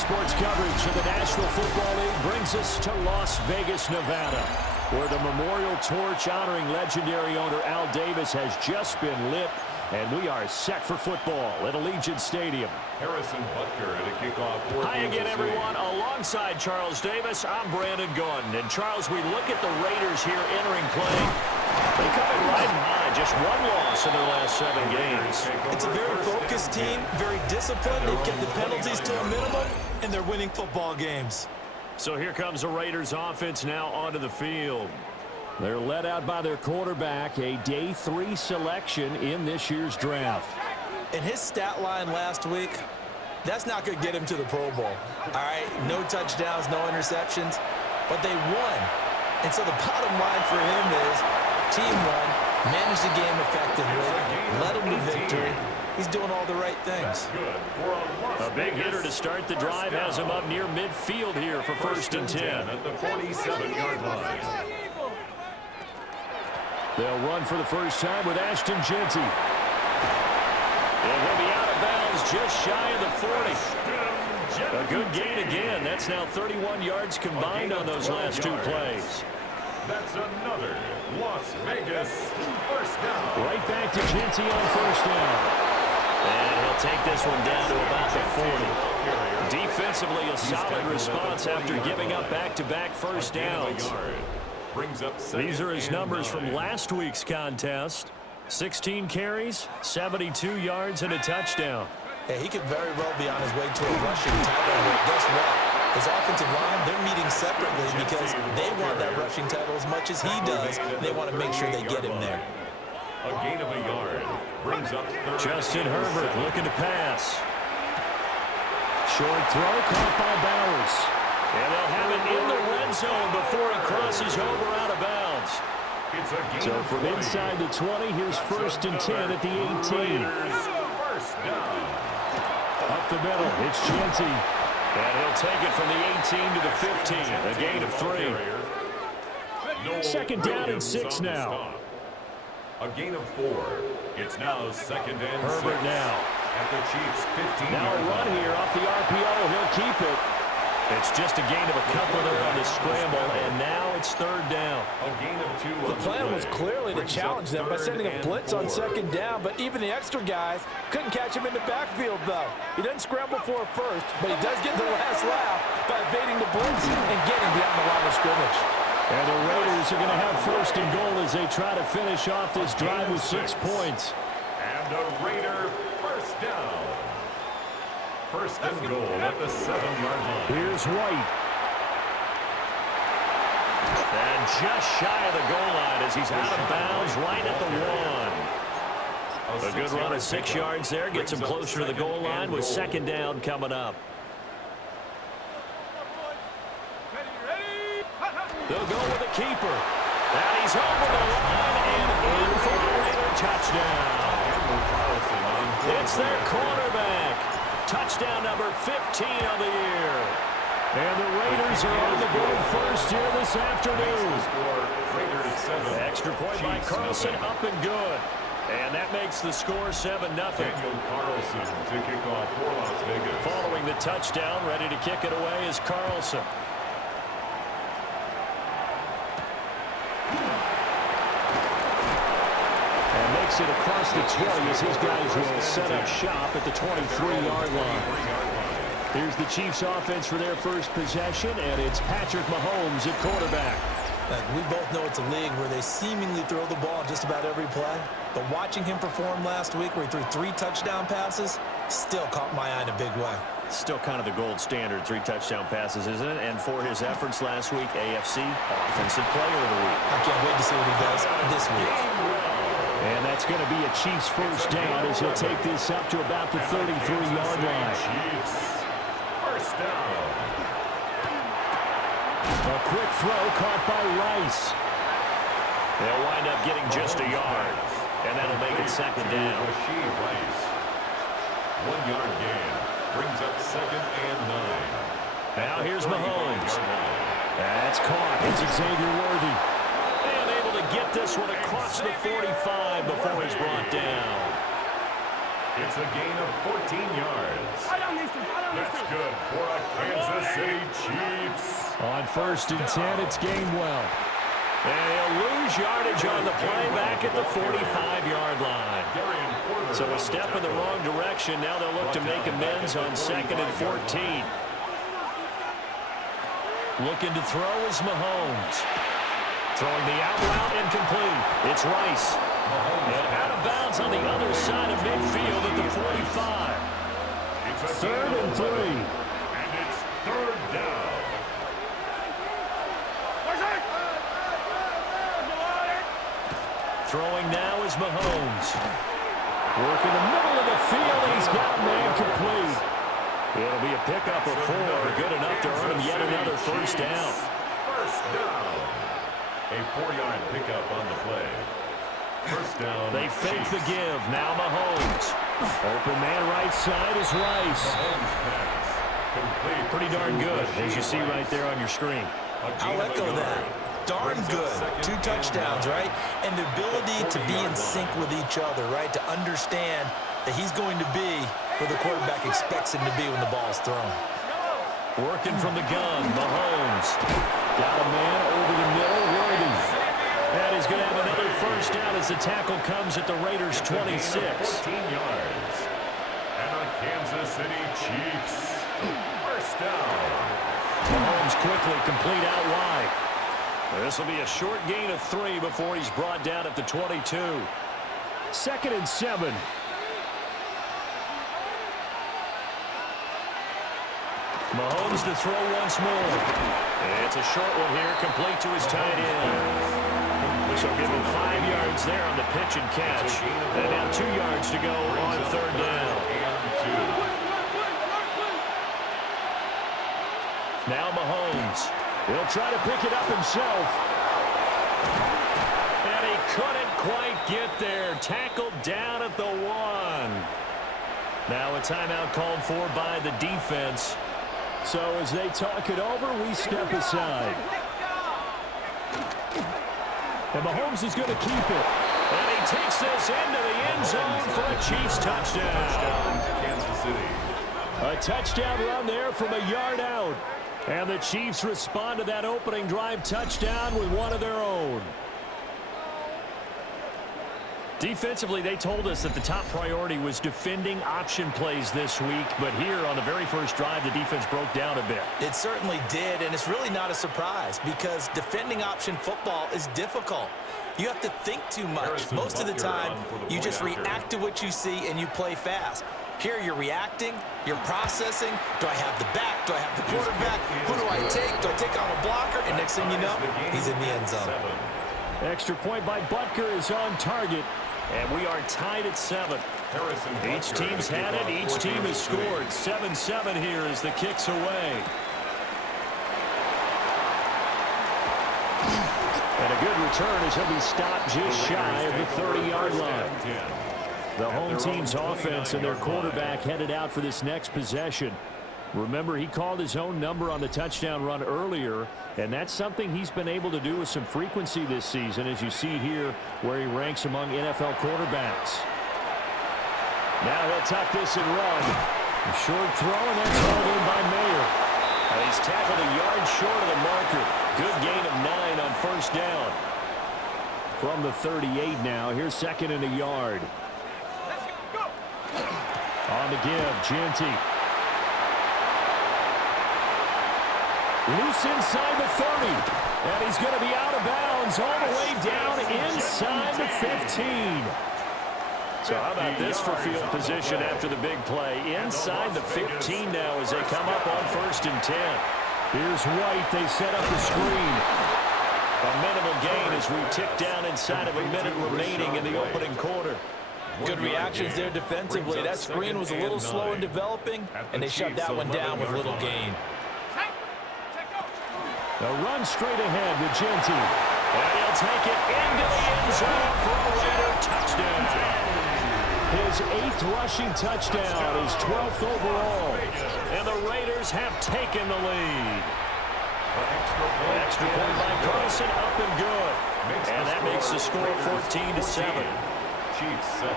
sports coverage of the National Football League brings us to Las Vegas, Nevada, where the memorial torch honoring legendary owner Al Davis has just been lit, and we are set for football at Allegiant Stadium. Harrison Butker at a kickoff. Hi again, everyone. Alongside Charles Davis, I'm Brandon Gaudin. And Charles, we look at the Raiders here entering play. They come in riding high, just one loss in their last 7 games. It's a very focused team, very disciplined. They've kept the penalties to a minimum, and they're winning football games. So here comes the Raiders offense now onto the field. They're led out by their quarterback, a day 3 selection in this year's draft. And his stat line last week, that's not going to get him to the Pro Bowl. All right, no touchdowns, no interceptions, but they won. And so the bottom line for him is team won, managed the game effectively, led him to victory. He's doing all the right things. A big hitter to start the drive has him up near midfield here for 1st and 10. At the 47-yard line. They'll run for the first time with Ashton Jeanty. And he'll be out of bounds just shy of the 40. A good gain again. That's now 31 yards combined on those last 2 plays. That's another Las Vegas first down. Right back to Jeanty on 1st down. And he'll take this one down to about the 40. Defensively, a solid response after giving up back-to-back first downs. These are his numbers from last week's contest. 16 carries, 72 yards, and a touchdown. Yeah, he could very well be on his way to a rushing title, but guess what? His offensive line, they're meeting separately because they want that rushing title as much as he does. They want to make sure they get him there. A gain of a yard brings up Justin Herbert looking to pass. Short throw caught by Bowers. And they'll have it in the red zone before he crosses over out of bounds. So from inside the 20, here's 1st and 10 at the 18. Up the middle, it's Jeanty. And he'll take it from the 18 to the 15, a gain of 3. 2nd down and 6 now. A gain of 4. It's now 2nd and 6. Herbert now. At the Chiefs' 15. Now a run here off the RPO. He'll keep it. It's just a gain of a couple there on the scramble, and now it's 3rd down. A gain of 2. The plan was clearly to challenge them by sending a blitz on 2nd down, but even the extra guys couldn't catch him in the backfield, though. He doesn't scramble for it first, but he does get the last laugh by evading the blitz and getting beyond the line of scrimmage. And the Raiders are going to have 1st and goal as they try to finish off this drive with 6 points. And a Raider first down. 1st and goal at the 7-yard line. Here's White. And just shy of the goal line as he's out of bounds right at the 1. A good run of 6 yards there. Gets him closer to the goal line with 2nd down coming up. They'll go with a keeper. And he's over the line and in for a Raider touchdown. It's their quarterback. Touchdown number 15 of the year. And the Raiders are on the board first here this afternoon. Extra point by Carlson, up and good. And that makes the score 7-0. Daniel Carlson to kick off for Las Vegas. Following the touchdown, ready to kick it away is Carlson. And makes it across the 20 as his guys will set up shop at the 23-yard line. Here's the Chiefs offense for their first possession, and it's Patrick Mahomes at quarterback. We both know it's a league where they seemingly throw the ball just about every play. But watching him perform last week where he threw 3 touchdown passes still caught my eye in a big way. Still kind of the gold standard, 3 touchdown passes, isn't it? And for his efforts last week, AFC Offensive Player of the Week. I can't wait to see what he does this week. And that's going to be a Chiefs first down as he'll take this up to about the 33-yard line. First down. A quick throw caught by Rice. They'll wind up getting just a yard. And that'll make it 2nd down. 1-yard gain. Brings up 2nd and 9. Now here's Mahomes. That's caught. It's Xavier Worthy. And able to get this one across the 45 before he's brought down. It's a gain of 14 yards. That's good for a Kansas City Chiefs. On 1st and 10, it's Gainwell. And he'll lose yardage on the play back at the 45-yard line. So a step in the wrong direction. Now they'll look to make amends on 2nd and 14. Looking to throw is Mahomes. Throwing the out route incomplete. It's Rice. And out of bounds on the other side of midfield at the 45. 3rd and 3. And it's 3rd down. Throwing now is Mahomes. Working the middle of the field, and he's got a man complete. It'll be a pickup of 4. Good enough to earn him yet another 1st down. 1st down. A 4-yard pickup on the play. 1st down. They fake the give. Now Mahomes. Open man right side is Rice. Pretty darn good, as you see right there on your screen. I'll echo that. Darn good. 2 touchdowns, right? And the ability to be in sync with each other, right? To understand that he's going to be where the quarterback expects him to be when the ball is thrown. Working from the gun, Mahomes. Got a man over the middle, Worthy. And he's going to have another 1st down as the tackle comes at the Raiders' 26. 14 yards. And a Kansas City Chiefs 1st down. Mahomes quickly complete out wide. This will be a short gain of 3 before he's brought down at the 22. 2nd and 7. Mahomes to throw once more. It's a short one here, complete to his tight end. So give him 5 yards there on the pitch and catch. And now 2 yards to go on 3rd down. Now Mahomes. He'll try to pick it up himself. And he couldn't quite get there. Tackled down at the 1. Now a timeout called for by the defense. So as they talk it over, we step aside. And Mahomes is going to keep it. And he takes this into the end zone for a Chiefs touchdown. Kansas City. A touchdown run there from a yard out. And the Chiefs respond to that opening drive touchdown with one of their own. Defensively, they told us that the top priority was defending option plays this week. But here on the very first drive, the defense broke down a bit. It certainly did, and it's really not a surprise because defending option football is difficult. You have to think too much. Most of the time, you just react to what you see and you play fast. Here you're reacting, you're processing. Do I have the back? Do I have the quarterback? Who do I take? Do I take on a blocker? And next thing you know, he's in the end zone. Extra point by Butker is on target. And we are tied at 7. Each team's had it. Each team has scored. 7-7 here as the kick's away. And a good return as he'll be stopped just shy of the 30-yard line. The home team's offense and their quarterback headed out for this next possession. Remember, he called his own number on the touchdown run earlier, and that's something he's been able to do with some frequency this season, as you see here where he ranks among NFL quarterbacks. Now he'll tuck this and run. A short throw, and that's hauled in by Mayer. And he's tackled a yard short of the marker. Good gain of 9 on 1st down. From the 38 now, here's 2nd and a yard. On the give, Genty. Loose inside the 30. And he's going to be out of bounds all the way down inside the 15. So how about this for field position after the big play? Inside the 15 now as they come up on 1st and 10. Here's White. They set up the screen. A minimal gain as we tick down inside of a minute remaining in the opening quarter. Good reactions there defensively. That screen was a little slow in developing, and they shut that one down with little gain. A run straight ahead with Genty. And he'll take it into the end zone for a Raider touchdown. His 8th rushing touchdown, his 12th overall. And the Raiders have taken the lead. Extra point by Carson, up and good. And that makes the score 14-7. Chiefs 7.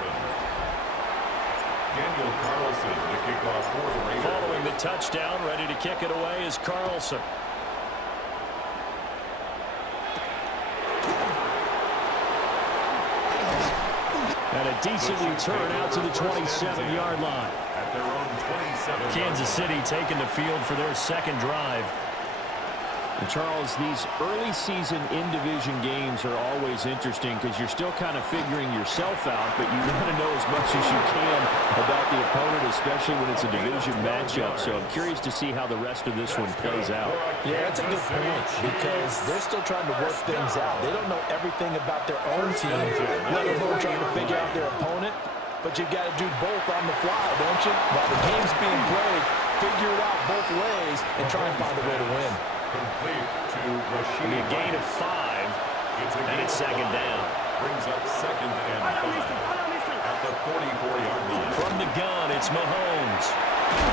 Daniel Carlson to kick off for the Raiders. Following the touchdown, ready to kick it away is Carlson. And a decent return out to the 27-yard line. At their own 27. Kansas City taking the field for their second drive. And Charles, these early season in-division games are always interesting because you're still kind of figuring yourself out, but you want to know as much as you can about the opponent, especially when it's a division matchup. So I'm curious to see how the rest of this one plays out. Yeah, that's a good point because they're still trying to work things out. They don't know everything about their own team, let alone trying to figure out their opponent. But you've got to do both on the fly, don't you? While the game's being played, figure it out both ways and try and find a way to win. Complete to Rashid. A gain of 5, and it's second down. Brings up second and 5 at the 44-yard line. From the gun, it's Mahomes.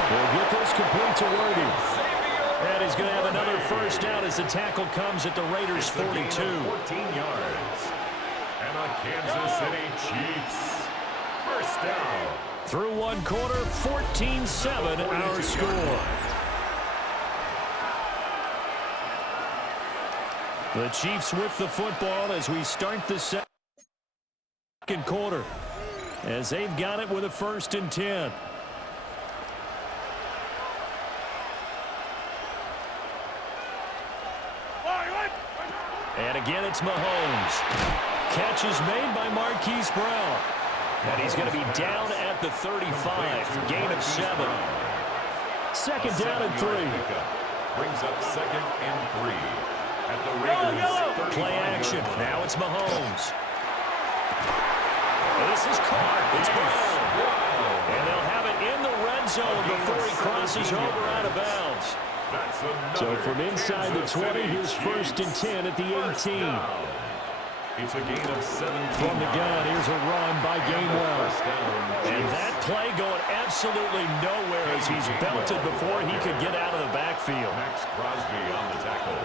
He'll get this complete to Worthy. And he's going to have another first down as the tackle comes at the Raiders' 42. 14 yards. And a Kansas City Chiefs first down. Through one quarter, 14-7 our score. The Chiefs with the football as we start the second quarter. As they've got it with a 1st and 10. And again, it's Mahomes. Catch is made by Marquise Brown. And he's going to be down at the 35. Gain of 7. Second down and 3. Brings up second and 3. At the Raiders' play action. Now it's Mahomes. This is caught. It's Brown. And they'll have it in the red zone before he crosses over out of bounds. So from inside the 20, here's 1st and 10 at the 18. It's a gain of 17. From the gun, here's a run by Gainwell. And that play going absolutely nowhere as he's belted before he could get out of the backfield. Max Crosby on the tackle.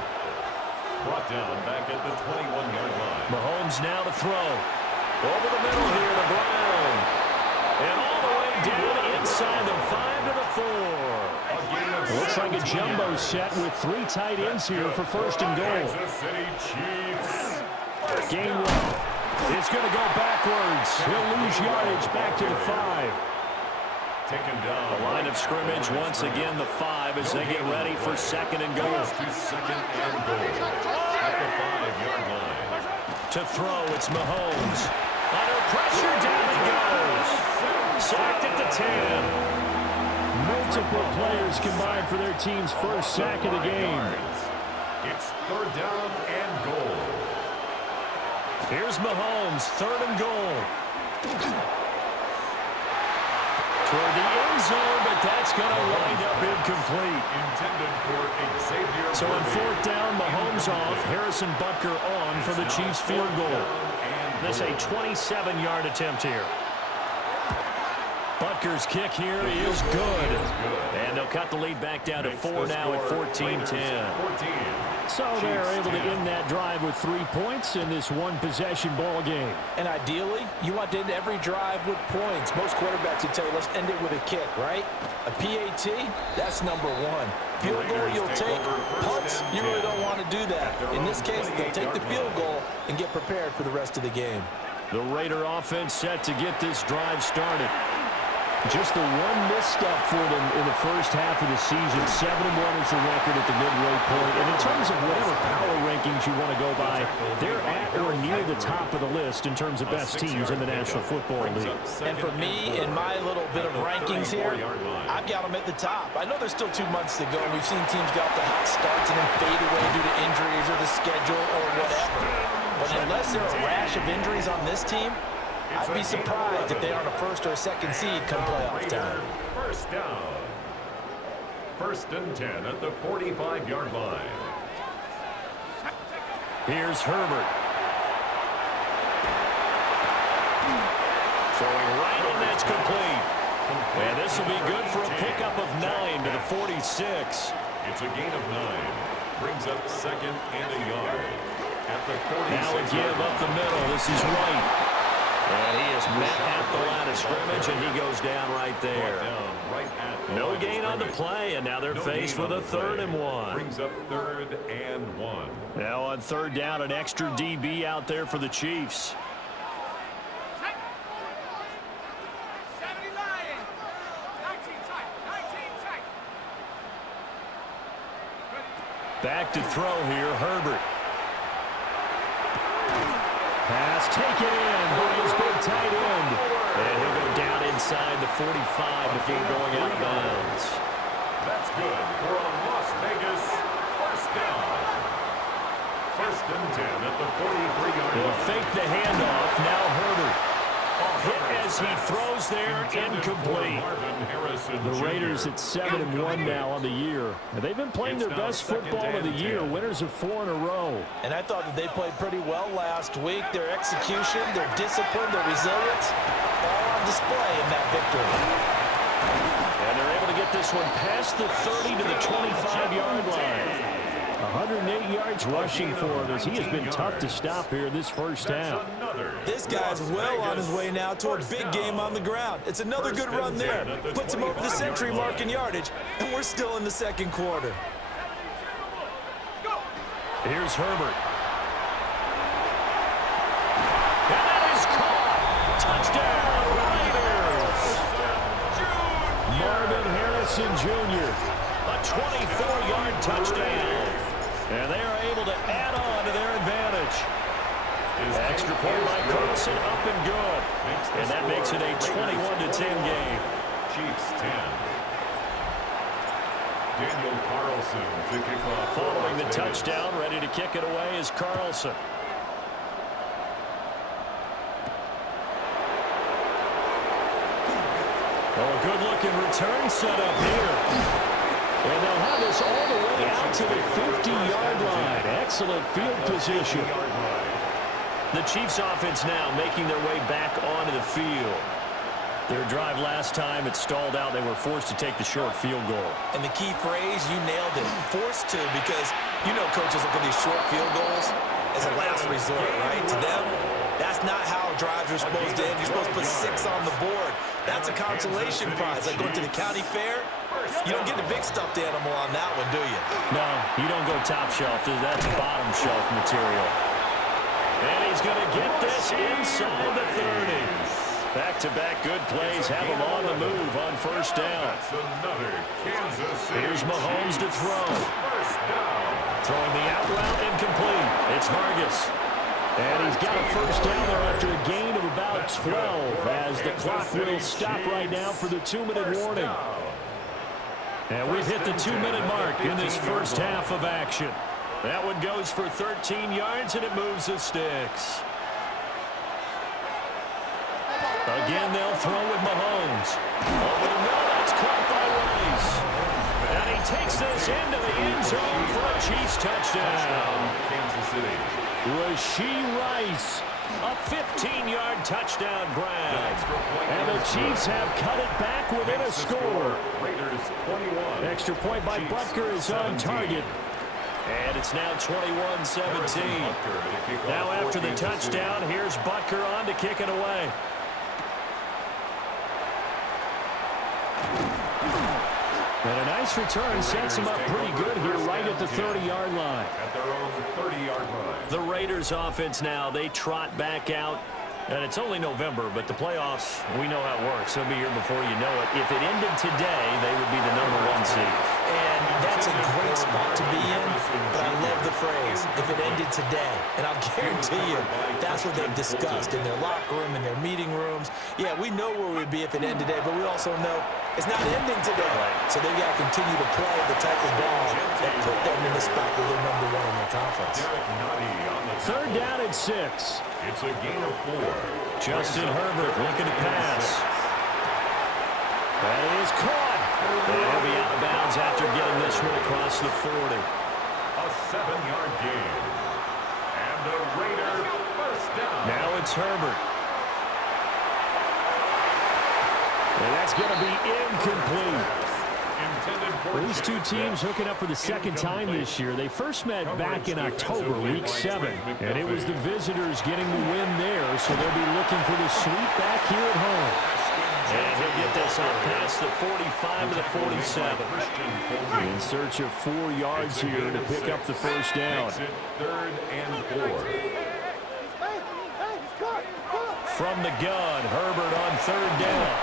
Brought down back at the 21-yard line. Mahomes now to throw. Over the middle here to Brown. And all the way down inside the 5 to the 4. Looks like a jumbo set with 3 tight ends here for 1st and goal. Kansas City Chiefs. Gainwell is going to go backwards. He'll lose yardage back to the 5. Taken down. The line of scrimmage once again the 5 as they get ready for 2nd and goal. To second and goal. At the 5-yard line. To throw, it's Mahomes. Under pressure, down he goes. Sacked at the 10. Multiple players combined for their team's first sack of the game. It's 3rd down and goal. Here's Mahomes, 3rd and goal. Toward the end zone, but that's going to wind up incomplete. Intended for Xavier. So on 4th down, Mahomes off, Harrison Butker on for the Chiefs field goal. This a 27-yard attempt here. Butker's kick here is good. And they'll cut the lead back down to 4 now at 14-10. So they're able to end that drive with 3 points in this one-possession ball game. And ideally, you want to end every drive with points. Most quarterbacks would tell you, let's end it with a kick, right? A PAT, that's number 1. Field goal you'll take. Punts, you really don't want to do that. In this case, they'll take the field goal and get prepared for the rest of the game. The Raider offense set to get this drive started. Just the one misstep for them in the first half of the season. 7-1 is the record at the midway point. And in terms of whatever power rankings you want to go by, they're at or near the top of the list in terms of best teams in the National Football League. And for me, in my little bit of rankings here, I've got them at the top. I know there's still 2 months to go, and we've seen teams get off the hot starts and then fade away due to injuries or the schedule or whatever. But unless there are a rash of injuries on this team, I'd be surprised if they aren't a 1st or a 2nd seed come playoff time. First down. 1st and 10 at the 45-yard line. Here's Herbert. Throwing right, and that's complete. And this will be good for a pickup of 9 to the 46. It's a gain of 9. Brings up 2nd and a yard. At the 46. Now a give up the middle. This is White. And he is met at the line of scrimmage, and he goes down right there. No gain on the play, and now they're faced with a 3rd and 1. Brings up 3rd and 1. Now on 3rd down, an extra DB out there for the Chiefs. Back to throw here, Herbert. Pass taken in by his big tight end. And he'll go down inside the 45 before going out of bounds. That's good for a Las Vegas 1st down. 1st and 10 at the 43-yard line. He'll fake the handoff. Now Herbert. Hit as he throws there, incomplete. Marvin Harrison The Jr. Raiders at 7-1 now on the year. And they've been playing their best football of the year. Winners of 4 in a row. And I thought that they played pretty well last week. Their execution, their discipline, their resilience, all on display in that victory. And they're able to get this one past the 30 to the 25-yard line. 108 yards rushing for him as he has been tough to stop here this first half. This guy's well on his way now to a big game on the ground. It's another good run there. Puts him over the century mark in yardage, and we're still in the 2nd quarter. Here's Herbert. And that is caught. Touchdown, Raiders. Marvin Harrison Jr. A 24-yard touchdown. And they are able to add on to their advantage. Extra point by Carlson, up and good. And that makes it a 21-10 game. Chiefs 10. Daniel Carlson to kick off. Following the touchdown, ready to kick it away is Carlson. Well, a good-looking return set up here. And they'll have this all the way out to the 50-yard line. Excellent field position. The Chiefs offense now making their way back onto the field. Their drive last time, it stalled out. They were forced to take the short field goal. And the key phrase, you nailed it, forced to, because you know coaches look at these short field goals as a last resort, right? To them, that's not how drives are supposed to end. You're supposed to put 6 on the board. That's a consolation prize. Like going to the county fair, you don't get the big stuffed animal on that one, do you? No, you don't go top shelf. That's bottom shelf material. And he's going to get this inside the 30. Back-to-back good plays have him on the move on 1st down. Here's Mahomes to throw. Throwing the out route incomplete. It's Vargas. And he's got a 1st down there after a gain of about 12 as the clock will stop right now for the 2-minute warning. And we've hit the 2-minute mark in this first half of action. That one goes for 13 yards, and it moves the sticks. Again, they'll throw with Mahomes. Over the middle, that's caught by Rice. And he takes this into the end zone for a Chiefs touchdown. Kansas City. Rashee Rice, a 15-yard touchdown grab. And the Chiefs have cut it back within a score. Raiders 21. Extra point by Butker is on target. And it's now 21-17. Now after the touchdown, here's Butker on to kick it away. And a nice return sets him up pretty good here right at the 30-yard line. At their own 30-yard line. The Raiders offense now, they trot back out. And it's only November, but the playoffs, we know how it works. They'll be here before you know it. If it ended today, they would be the #1 seed. And that's a great spot to be in, but I love the phrase, if it ended today. And I'll guarantee you, that's what they've discussed in their locker room, in their meeting rooms. Yeah, we know where we'd be if it ended today, but we also know it's not ending today. So they've got to continue to play the type of ball that put them in the spot where they're #1 in their conference. 3rd down and 6. It's a gain of 4. Justin Herbert looking to pass. That is caught. And he'll be out of bounds after getting this one across the 40. A 7-yard gain. And the Raider 1st down. Now it's Herbert. And that's going to be incomplete. Well, these two teams hooking up for the second time this year. They first met back in October, Week 7, and it was the visitors getting the win there, so they'll be looking for the sweep back here at home. And he'll get this up past the 45 to the 47. In search of 4 yards here to pick up the first down. Third and 4. From the gun, Herbert on third down.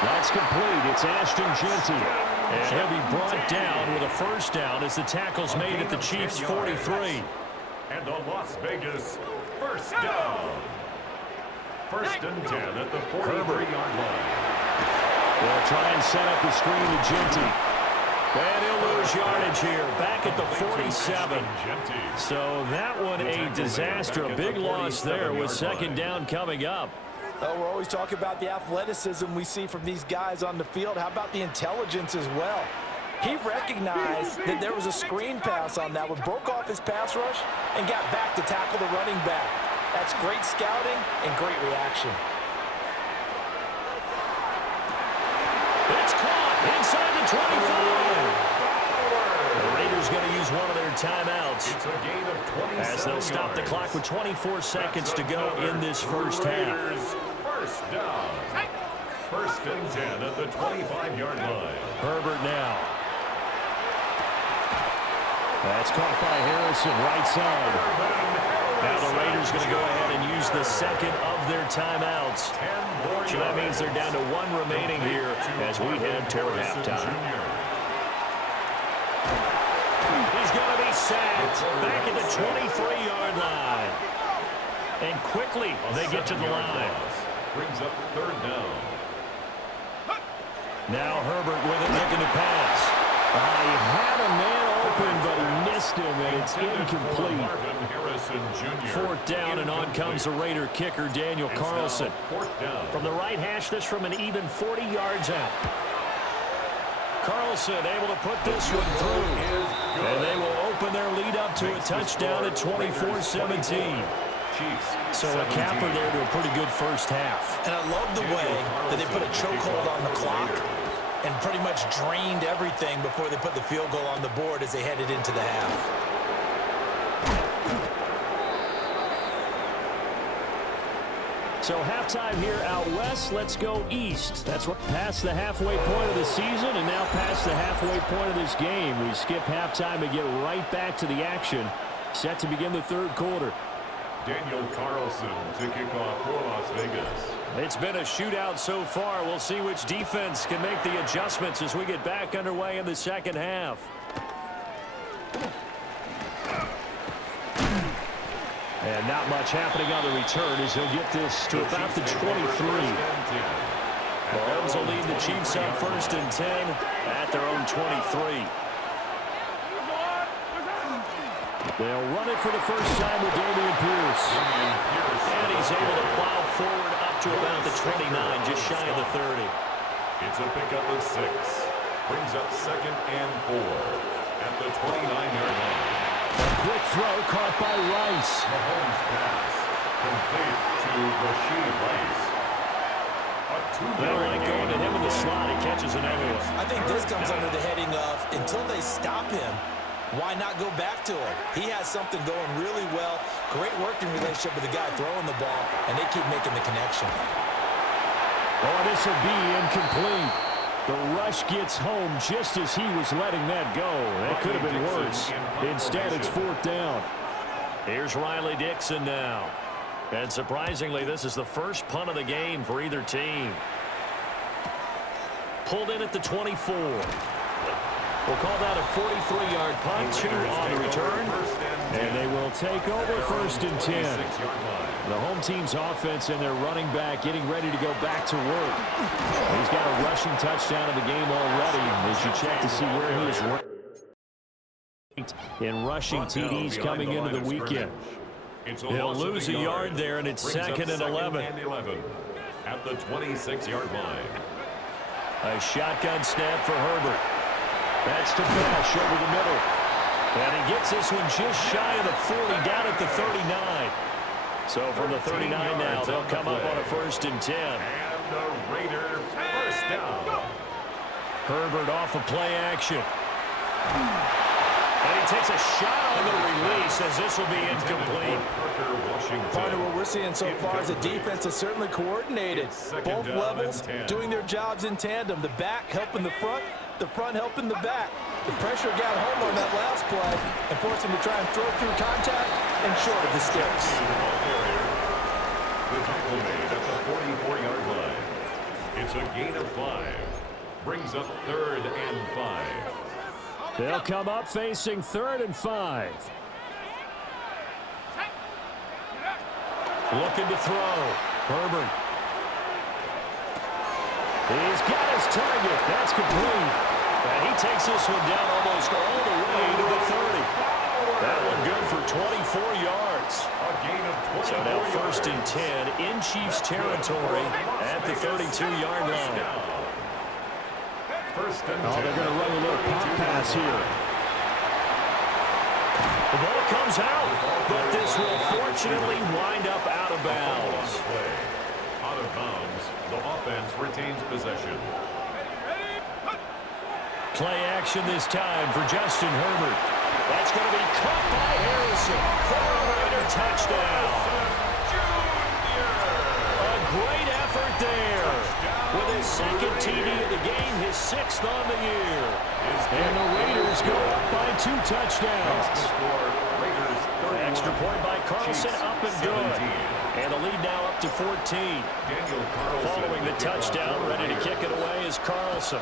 That's complete. It's Ashton Genty. And he'll be brought down with a first down as the tackle's made at the Chiefs' 43. And the Las Vegas first down. First and 10 at the 43-yard line. They'll try and set up the screen to Genty. And he'll lose yardage here, back at the 47. So that one a disaster. A big loss there with second down coming up. Oh, we're always talking about the athleticism we see from these guys on the field. How about the intelligence as well? He recognized that there was a screen pass on that one, broke off his pass rush, and got back to tackle the running back. That's great scouting and great reaction. It's caught inside the 25. The Raiders going to use one of their timeouts as they'll stop the clock with 24 seconds to go in this first half. First down. First and 10 at the 25-yard line. Herbert now. That's caught by Harrison, right side. Now the Raiders going to go ahead and use the second of their timeouts. So that means they're down to 1 remaining here as we head toward halftime. He's going to be sacked back at the 23-yard line. And quickly they get to the line. Brings up third down. Now Herbert with it, looking to pass. He had a man open, but he missed him, and it's incomplete. Marvin Harrison Jr. Fourth down, and on comes the Raider kicker, Daniel Carlson. From the right hash, this from an even 40 yards out. Carlson able to put this one through. And they will open their lead up to a touchdown at 24-17. So a capper there to a pretty good first half. And I love the way that they put a chokehold on the clock and pretty much drained everything before they put the field goal on the board as they headed into the half. So halftime here out west. Let's go east. That's what past the halfway point of the season and now past the halfway point of this game. We skip halftime and get right back to the action. Set to begin the third quarter. Daniel Carlson to kick off for Las Vegas. It's been a shootout so far. We'll see which defense can make the adjustments as we get back underway in the second half. And not much happening on the return as he'll get this to about the 23. Mahomes will lead the Chiefs up first and 10 at their own 23. They'll run it for the first time with Dameon Pierce. And he's able to plow forward up to about the 29, just shy of the 30. It's a pickup of 6. Brings up second and 4 at the 29-yard line. A quick throw caught by Rice. Mahomes pass complete to Rashid Rice. They like going to him in the slot. He catches an everyone. I think this comes under the heading of until they stop him, why not go back to him? He has something going really well. Great working relationship with the guy throwing the ball, and they keep making the connection. Oh, this will be incomplete. The rush gets home just as he was letting that go. That could have been worse. Instead, it's fourth down. Here's Riley Dixon now. And surprisingly, this is the first punt of the game for either team. Pulled in at the 24. We'll call that a 43-yard punt, 2 on the return. And they will take over first and 10. The home team's offense and their running back getting ready to go back to work. He's got a rushing touchdown of the game already as you check to see where he is ranked in rushing TDs coming into the weekend. He'll lose a yard there, and it's second and 11. At the 26-yard line. A shotgun snap for Herbert. That's to Bash over the middle. And he gets this one just shy of the 40, down at the 39. So from the 39 now, they'll come up on a first and 10. And the Raiders first down. Herbert off of play action. And he takes a shot on the release as this will be incomplete. Part of what we're seeing so far is the defense is certainly coordinated. Both levels doing their jobs in tandem. The back helping the front helping the back. The pressure got home on that last play and forced him to try and throw through contact and short of the sticks. The tackle made at the 44-yard line. It's a gain of 5. Brings up 3rd and 5. They'll come up facing 3rd and 5. Looking to throw. Herbert. He's got his target. That's complete. And he takes this one down almost all the way to the 30. That one good for 24 yards. A gain of 24 So now 1st and 10 in Chiefs territory at the 32-yard line. First and 10. Oh, they're going to run a little pop pass here. The ball comes out, but this will fortunately wind up out of bounds. Out of bounds, the offense retains possession. Play action this time for Justin Herbert. That's going to be caught by Harrison for a Raider touchdown. A great effort there. With his 2nd TD of the game, his 6th on the year. And the Raiders go up by 2 touchdowns. Extra point by Carlson, up and good. And the lead now up to 14. Following the touchdown, ready to kick it away is Carlson.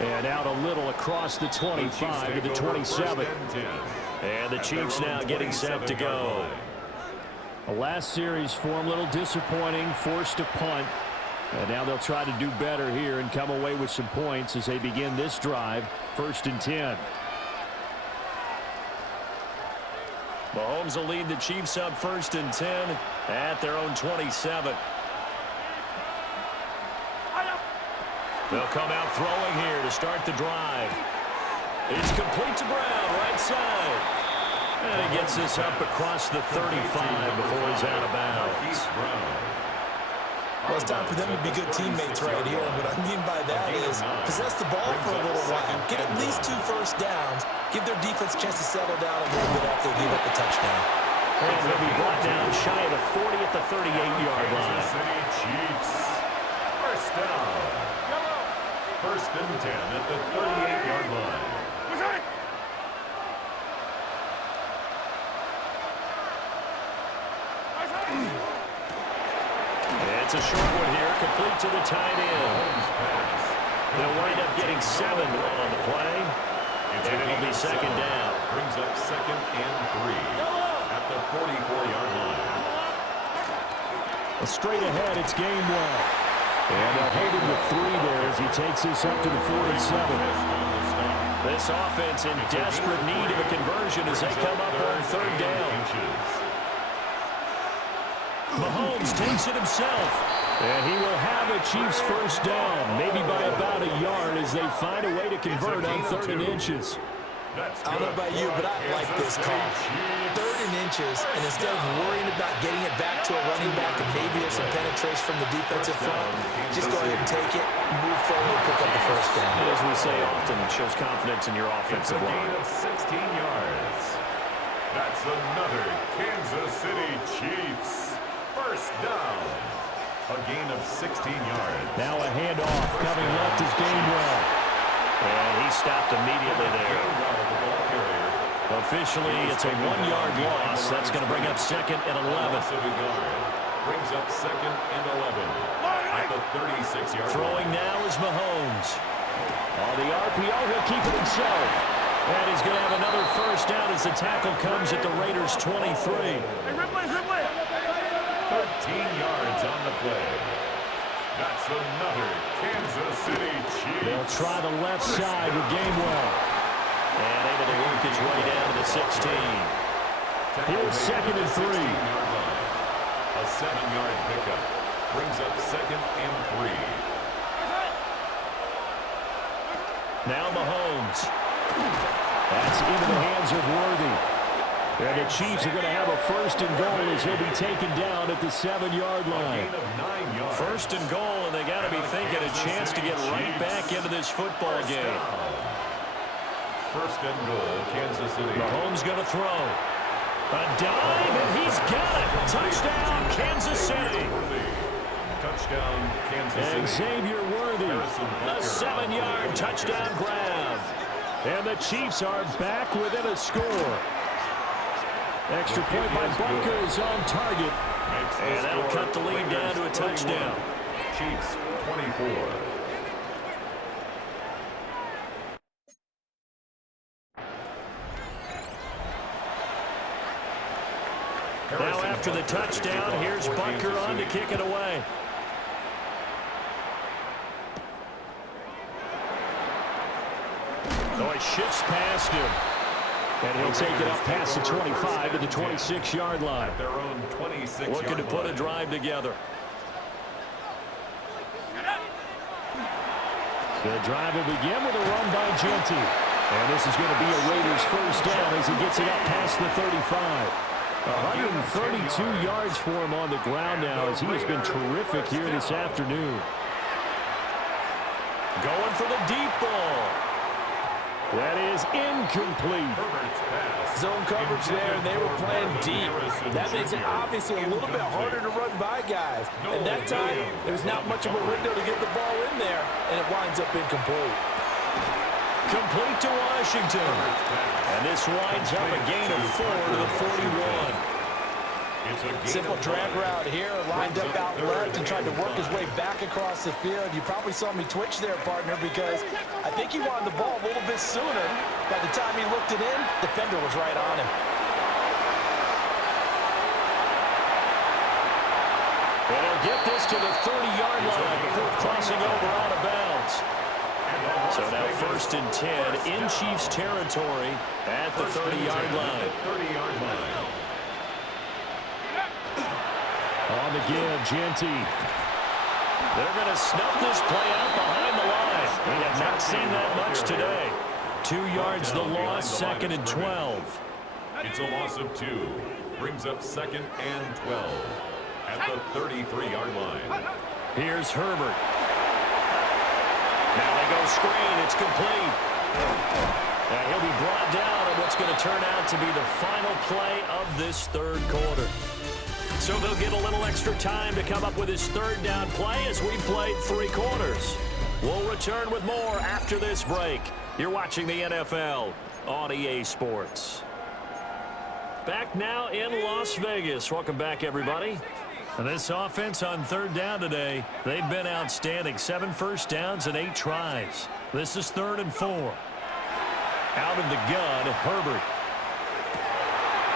And out a little across the 25 to the 27. And the Chiefs now getting set to go. The last series for them, a little disappointing, forced to punt. And now they'll try to do better here and come away with some points as they begin this drive, 1st and 10. Mahomes will lead the Chiefs up 1st and 10 at their own 27. They'll come out throwing here to start the drive. It's complete to Brown, right side. And he gets this up across the 35 before he's out of bounds. Well, it's time for them to be good teammates right here. And what I mean by that is possess the ball for a little while. Get at least 2 first downs. Give their defense a chance to settle down a little bit after they give up a touchdown. And they'll be brought down shy of the 40 at the 38-yard line. Chiefs. First down. 1st and 10 at the 38-yard line. It's a short one here, complete to the tight end. They'll wind up getting 7 on the play, and it'll be 2nd down. Brings up 2nd and 3 at the 44-yard line. Straight ahead, it's Gainwell. And they'll hold him to 3 there as he takes this up to the 47. This offense in desperate need of a conversion as they come up on 3rd down. Mahomes takes it himself. And he will have a Chiefs 1st down, maybe by about a yard as they find a way to convert on 3rd and inches. I don't know about you, but I like this call. 3rd and inches, and instead of worrying about getting it back to a running back and maybe there's some penetration from the defensive front, just go ahead and take it, move forward, and pick up the 1st down. As we say often, it shows confidence in your offensive line. Gain of 16 yards. That's another Kansas City Chiefs 1st down. A gain of 16 yards. Now a handoff coming left is Gainwell. And he stopped immediately there. Officially, it's a 1-yard loss. That's going to bring up 2nd and 11. Brings up 2nd and 11 at the 36-yard line. Throwing now is Mahomes. On the RPO, he'll keep it himself. And he's going to have another 1st down as the tackle comes at the Raiders' 23. 13 yards on the play. That's another Kansas City Chiefs. They'll try the left side with Gainwell. And able to work his way down to the 16. Here's 2nd and 3. A 7-yard pickup. Brings up 2nd and 3. Now Mahomes. That's into the hands of Worthy. And the Chiefs are going to have a first and goal as he'll be taken down at the 7-yard line. First and goal, and they got to be thinking a chance to get right back into this football game. First and goal, Kansas City. Mahomes going to throw. A dive, and he's got it. Touchdown, Kansas City. Touchdown, Kansas City. And Xavier Worthy, a 7-yard touchdown grab. And the Chiefs are back within a score. Extra point by Bunker is on target. And that'll cut the lead down to a touchdown. Chiefs 24. Now after the touchdown, here's Bunker on to kick it away. So he shifts past him. And he'll take it up past the 25 to the 26-yard line. Their own 26-yard line. Looking to put a drive together. The drive will begin with a run by Genty. And this is going to be a Raiders first down as he gets it up past the 35. 132 yards for him on the ground now as he has been terrific here this afternoon. Going for the deep ball. That is incomplete. Zone coverage there, and they were playing deep. That makes it obviously a little bit harder to run by guys. And that time, there's not much of a window to get the ball in there, and it winds up incomplete. Complete to Washington. And this winds up a gain of 4 to the 41. Simple drag route here, lined up out left and tried to work his way back across the field. You probably saw me twitch there, partner, because I think he wanted the ball a little bit sooner. By the time he looked it in, the defender was right on him. And he'll get this to the 30-yard line before crossing over out of bounds. So now first and 10 in Chiefs territory at the 30-yard line. On the give, Genty. They're going to snub this play out behind the line. We have not seen that much today. 2 yards the loss, second and 12. It's a loss of 2. Brings up second and 12 at the 33-yard line. Here's Herbert. Now they go screen. It's complete. And he'll be brought down on what's going to turn out to be the final play of this third quarter. So they'll get a little extra time to come up with his third down play as we played 3 quarters. We'll return with more after this break. You're watching the NFL on EA Sports. Back now in Las Vegas. Welcome back, everybody. And this offense on third down today, they've been outstanding. 7 first downs and 8 tries. This is 3rd and 4. Out of the gun, Herbert.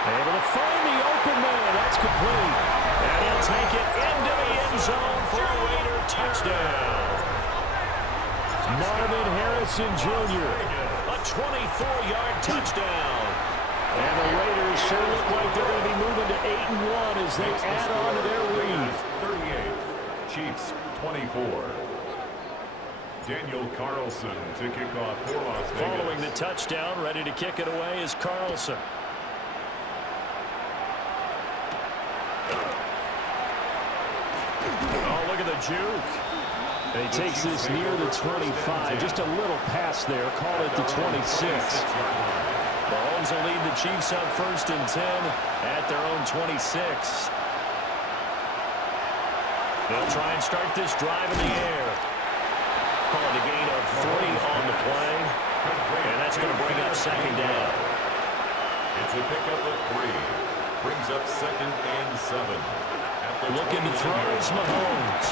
Able to find the open man. That's complete. And he'll take it into the end zone for a Raider touchdown. Marvin Harrison Jr. A 24-yard touchdown. And the Raiders sure look like they're going to be moving to 8-1 as they add on to their lead. 38, Chiefs 24. Daniel Carlson to kick off for Las Vegas. Following the touchdown, ready to kick it away is Carlson. Oh, look at the juke. And he takes this near the 25. Just a little pass there. Call it the 26. Mahomes will lead the Chiefs up 1st and 10 at their own 26. They'll try and start this drive in the air. Call it a gain of 3 on the play. And that's going to bring up second down. It's a pickup of 3. Brings up second and 7. Looking to throw is Mahomes.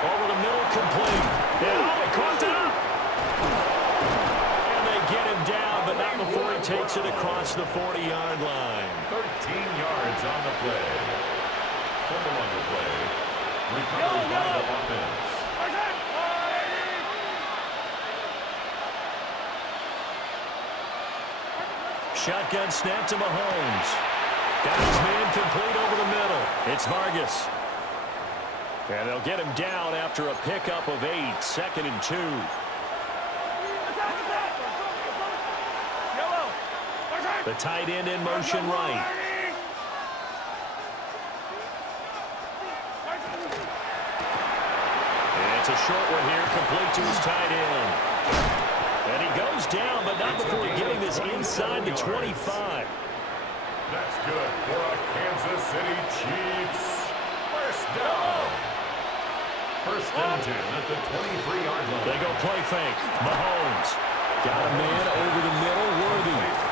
Over the middle, complete. And he caught it up. And they get him down, but not before he takes it across the 40-yard line. 13 yards on the play. Fumble on the play. Recovered by the offense. Shotgun snap to Mahomes. Got his man complete over the middle. It's Vargas. And they'll get him down after a pickup of 8. 2nd and 2. The tight end in motion right. It's a short one here, complete to his tight end. And he goes down, but not before getting this inside the 25. That's good for a Kansas City Chiefs. First down. First and 10 at the 23-yard line. They go play fake. Mahomes got a man over the middle, Worthy.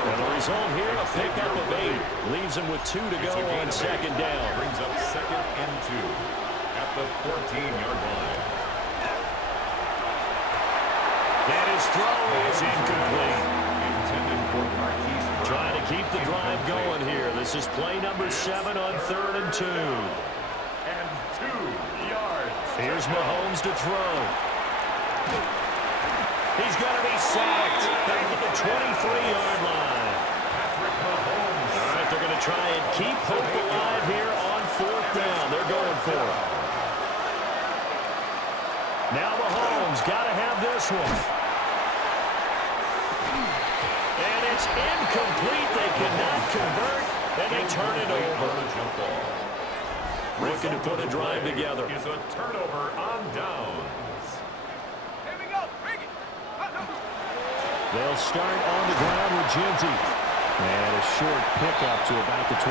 And the result here, a pickup of 8. Leaves him with 2 to go on second down. Brings up second and 2 at the 14-yard line. And his throw is incomplete. Intended for Marquise Brown. Trying to keep the drive going here. This is play number 7 on 3rd and 2. And 2 yards. Here's Mahomes to throw. He's going to be sacked back at the 23-yard line. Patrick Mahomes. All right, they're going to try and keep hope alive here on 4th down. They're going for it. Now Mahomes got to have this one. And it's incomplete. They cannot convert, and they turn it over. Looking to put a drive together. Is a turnover on downs. Here we go. Bring it. They'll start on the ground with Genty. And a short pickup to about the 25.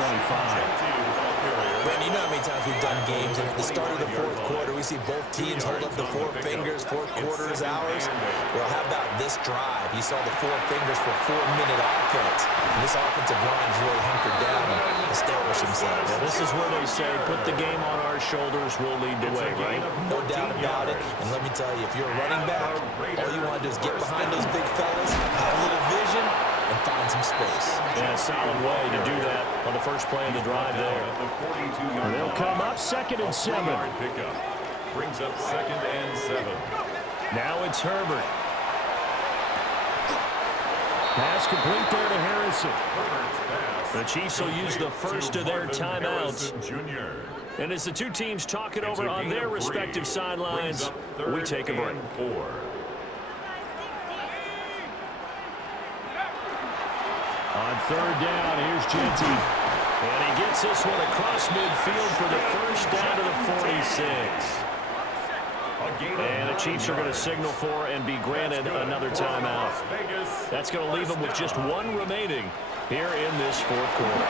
Brandon, you know how many times we've done games, and at the start of the 4th quarter, we see both teams hold up the 4 fingers, 4th quarter is ours. Well, how about this drive? You saw the 4 fingers for 4-minute offense. And this offensive line is really hunkered down and established themselves. Yeah, this is where they say, put the game on our shoulders, we'll lead the way, right? No doubt about it. And let me tell you, if you're a running back, all you want to do is get behind those big fellas, have a little vision, and find some space. And a solid way to do that on the first play of the drive there. They'll come up 2nd and 7. Pickup. Brings up 2nd and 7. Now it's Herbert. Pass complete there to Harrison. The Chiefs will use the first of their timeouts. And as the two teams talk it over on their respective sidelines, we take a break. On 3rd down, here's Genty. And he gets this one across midfield for the first down to the 46. And the Chiefs are going to signal for and be granted another timeout. That's going to leave them with just 1 remaining here in this 4th quarter.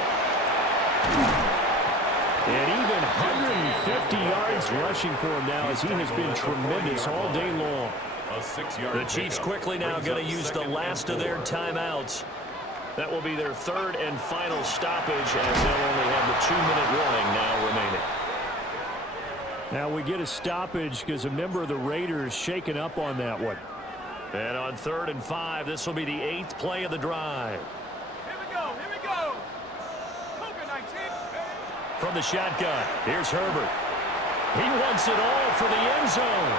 And even 150 yards rushing for him now, as he has been tremendous all day long. The Chiefs quickly now going to use the last of their timeouts. That will be their 3rd and final stoppage, as they'll only have the 2-minute warning now remaining. Now we get a stoppage because a member of the Raiders shaken up on that one. And on 3rd and 5, this will be the 8th play of the drive. Here we go. Here we go. Cougar 19. From the shotgun, here's Herbert. He wants it all for the end zone.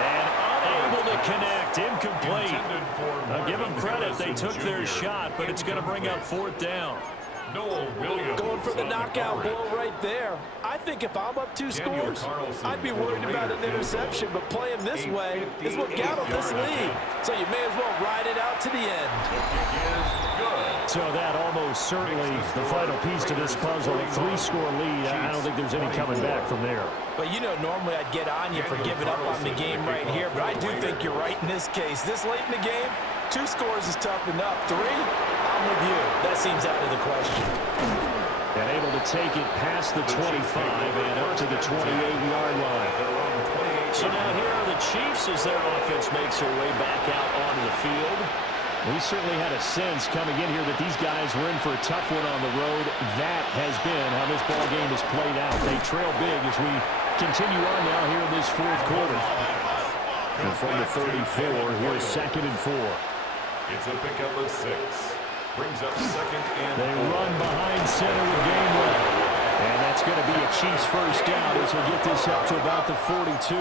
And unable to connect, incomplete. Now give them credit, they took their shot, but it's going to bring up 4th down. Going for the knockout blow right there. I think if I'm up 2 scores, I'd be worried about an interception, but playing this way is what got them this lead. So you may as well ride it out to the end. So that almost certainly the final piece to this puzzle. A 3-score lead. I don't think there's any coming back from there. But you know, normally I'd get on you for giving up on the game right here, but I do think you're right in this case. This late in the game, 2 scores is tough enough. 3, I'm with you. That seems out of the question. And able to take it past the 25 and up to the 28-yard line. So now here are the Chiefs as their offense makes their way back out onto the field. We certainly had a sense coming in here that these guys were in for a tough one on the road. That has been how this ball game has played out. They trail big as we continue on now here in this 4th quarter. And from the 34, here's 2nd and 4. It's a pickup of 6. Brings up 2nd and 4. They run behind center with game left. And that's going to be a Chiefs first down as we get this up to about the 42.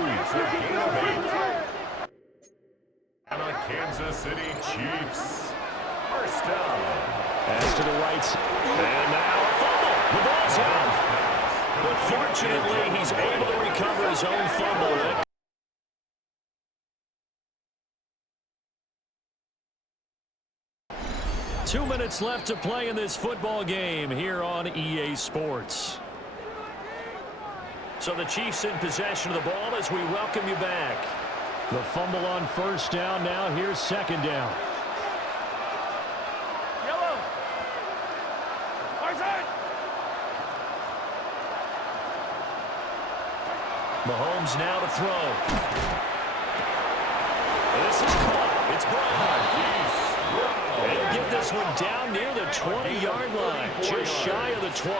And a Kansas City Chiefs. First down. Pass to the right. And now a fumble. The ball's out. But fortunately, he's able to recover his own fumble. 2 minutes left to play in this football game here on EA Sports. So the Chiefs in possession of the ball as we welcome you back. The fumble on first down. Now here's second down. Yellow. Orside. Mahomes now to throw. This is caught. It's Brown. They'll get this one down near the 20-yard line. Just shy of the 20.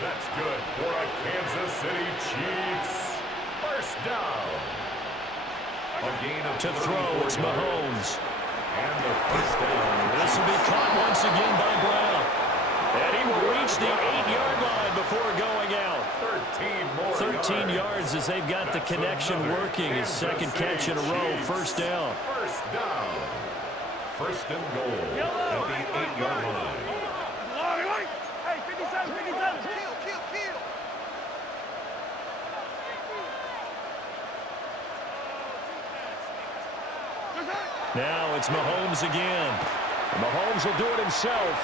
That's good for a Kansas City Chiefs. First down. A gain of To throw, it's Mahomes. And the first down. This will be caught once again by Brown. And he will reach the 8-yard line before going out. 13 yards as they've got the connection working. His second catch in a row. First down. First down. First and goal at the 8-yard line. Hey, 57, 57. Now it's Mahomes again. Mahomes will do it himself.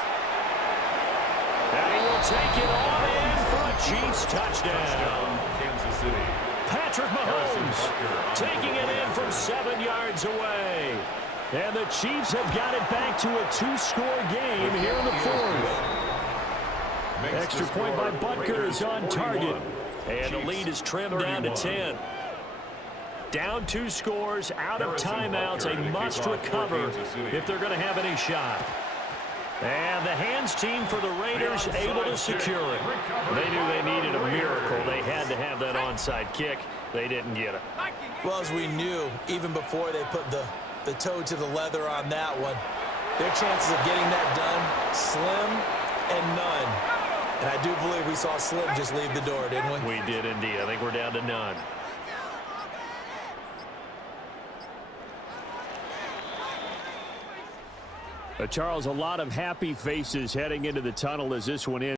And he will take it on in for a Chiefs touchdown. Kansas City. Patrick Mahomes taking it in from 7 yards away. And the Chiefs have got it back to a 2-score game here in the fourth. Extra point by Butker is on target. And the lead is trimmed down to 10. Down 2 scores, out of timeouts, a must recover if they're going to have any shot. And the hands team for the Raiders able to secure it. They knew they needed a miracle. They had to have that onside kick. They didn't get it. Well, as we knew, even before they put the toe to the leather on that one, their chances of getting that done, slim and none. And I do believe we saw Slim just leave the door, didn't we? We did indeed. I think we're down to none. Charles, a lot of happy faces heading into the tunnel as this one ends.